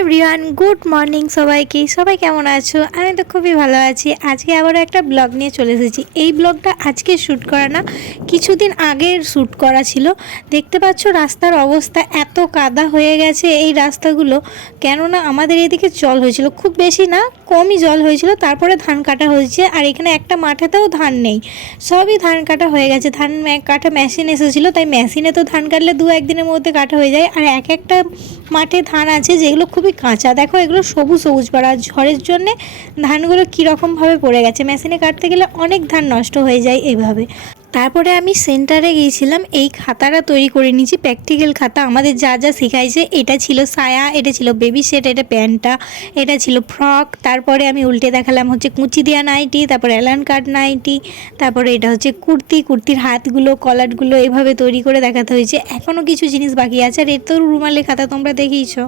Everyone, good morning সবাইকে। সবাই কেমন আছো? আমি তো খুবই ভালো আছি। আজকে আবারও একটা ব্লগ নিয়ে চলে এসেছি। এই ব্লগটা আজকে শ্যুট করা না, কিছুদিন আগের শ্যুট করা ছিল। দেখতে পাচ্ছ রাস্তার অবস্থা এত কাদা হয়ে গেছে এই রাস্তাগুলো, কেননা আমাদের এদিকে জল হয়েছিল, খুব বেশি না, কমই জল হয়েছিল। তারপরে ধান কাটা হয়েছে, আর এখানে একটা মাঠেতেও ধান নেই, সবই ধান কাটা হয়ে গেছে। ধান কাটা মেশিন এসেছিলো, তাই মেশিনে তো ধান কাটলে 2-1 দিনের মধ্যে কাটা হয়ে যায়। আর এক একটা মাঠে ধান আছে যেগুলো খুবই কাঁচা, দেখো এগুলো সবুজ সবুজ পাড়া, ঝড়ের জন্যে ধানগুলো কীরকমভাবে পড়ে গেছে। মেশিনে কাটতে গেলে অনেক ধান নষ্ট হয়ে যায় এইভাবে। তারপরে আমি সেন্টারে গিয়েছিলাম, এই খাতাটা তৈরি করে নিয়েছি, প্র্যাকটিক্যাল খাতা। আমাদের যা যা শেখাইছে, এটা ছিল সায়া, এটা ছিল বেবি সেট, এটা প্যান্টটা, এটা ছিল ফ্রক। তারপরে আমি উল্টে দেখালাম হচ্ছে কুচি দেওয়া নাইটি, তারপরে অ্যালান কাট নাইটি, তারপরে এটা হচ্ছে কুর্তি, কুর্তির হাতগুলো কলারগুলো এভাবে তৈরি করে দেখাতে হয়েছে। এখনও কিছু জিনিস বাকি আছে, আর এর তো রুমালের খাতা তোমরা দেখেইছো।